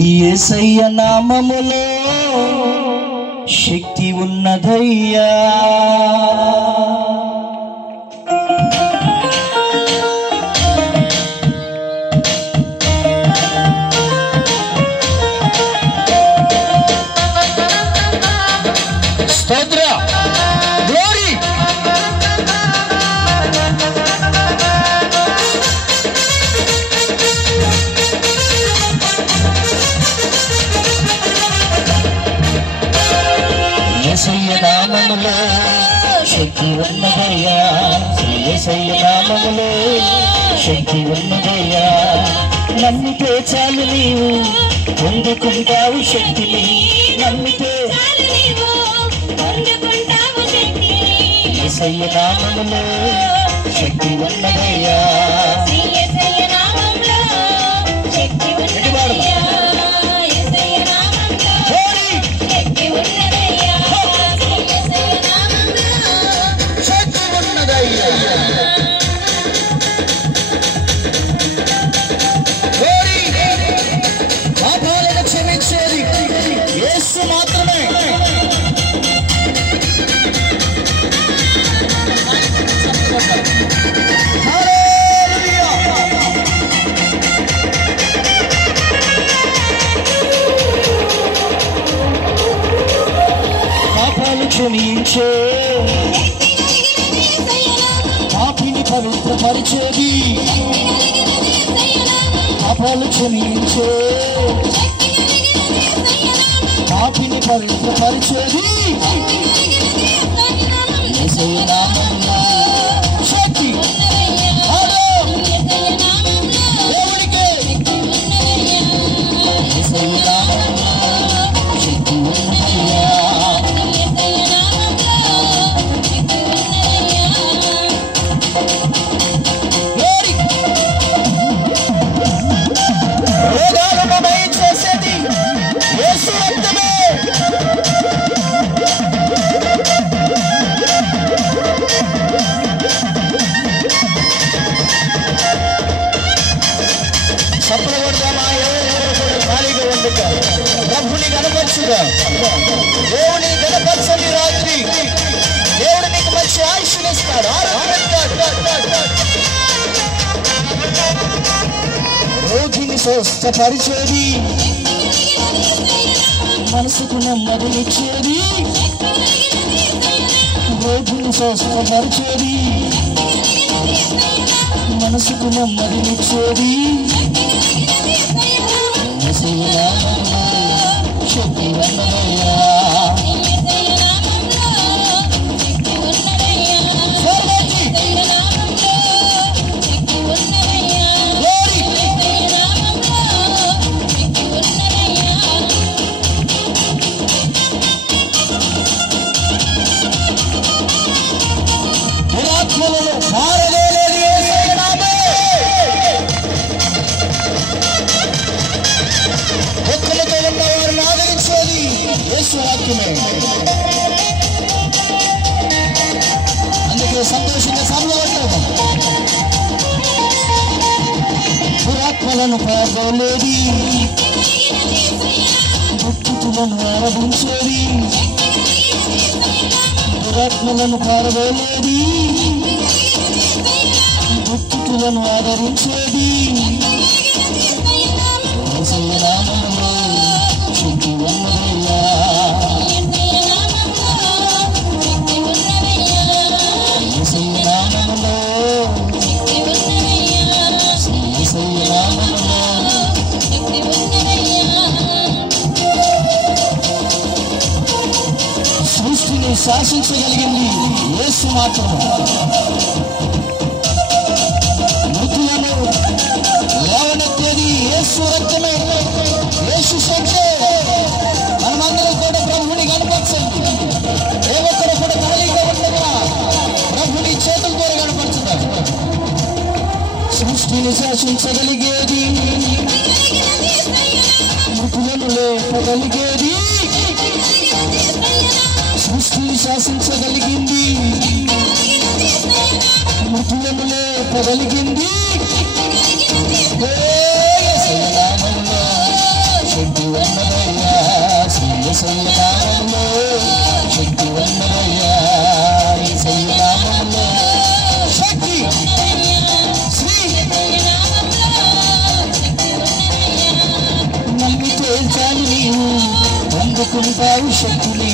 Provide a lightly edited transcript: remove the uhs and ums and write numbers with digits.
యేసయ్య నామములో శక్తి ఉన్నదయ్యా. స్తోత్ర గ్లోరీ. యేసయ్య నామములో శక్తి ఉన్నదయ్యా. యేసయ్య నామములో శక్తి ఉన్నదయ్యా. నమ్మితే చాలు నీవు పొందుకుంటావు శక్తిని. నమ్మితే యేసయ్య నామములో శక్తి ఉన్నదయ్యా. పాపాలను క్షమించేది యేసు మాత్రమే. పాపాలు క్షమించే పాపిని పవిత్రపరిచేది. పాపాలు క్షమించే పాపిని పవిత్రపరిచేది. యేసయ్య నామములో శక్తి దేవుడికే. యేసయ్య నామములో శక్తి ఉన్నదయ్యా. రోగాలను దయచేసేది యేసు రక్తమే. సప్రవర్తమా ఖాళీగా ఉండక ప్రభుని గణపరచుగా. దేవుని గణపరచని రాత్రి దేవుడు నీకు మంచి ఆయుష్నిస్తాడు, ఆరోగ్యమిస్తాడు. రోగిని స్వస్థపరిచేది, మనసుకు నెమ్మదినిచ్చేది. రోగిని స్వస్థపరిచేది, మనసుకు నెమ్మదినిచ్చేది. యేసయ్య నామములో శక్తి ఉన్నదయ్యా. దురాత్మలను పారవేలేది యేసయ్య నామమే. ఒక్కలతో ఉన్న వారిని ఆదరించేది యేసు వాక్యమే. అందుకే సంతోషంగా సాగవట్లేదు. దురాత్మలను పారవేలేది, దుఃఖితులను ఆరాధించేది. దురాత్మలను పారవేలేది, దుఃఖితులను ఆదరించేది. యేసయ్య నామములో శక్తి ఉన్నదయ్యా. యేసయ్య నామములో, యేసయ్య నామములో సృష్టిని శాసించగలిగింది యేసు మాత్రమే. మృతులను లేవనెత్తేది యేసు రక్తమే, యేసు శక్తే. మనమందరం కూడా ప్రభుని కనపరచండి. ఏ ఒక్కరు కూడా ఖాళీగా ఉండగా ప్రభుని చేతుల ద్వారా కనపరచుతారు. సృష్టిని శాసించగలిగేది, మృతులను లేపగలిగేది. సృష్టిని శాసించగలిగింది, మృతులను లేపగలిగింది. యేసయ్య నామములో శక్తి ఉన్నదయ్యా యేసయ్య నామములో శక్తి ఉన్నదయ్యా యేసయ్య నామములో శక్తి నమ్మితే చాలు నీవు పొందుకుంటావు శక్తిని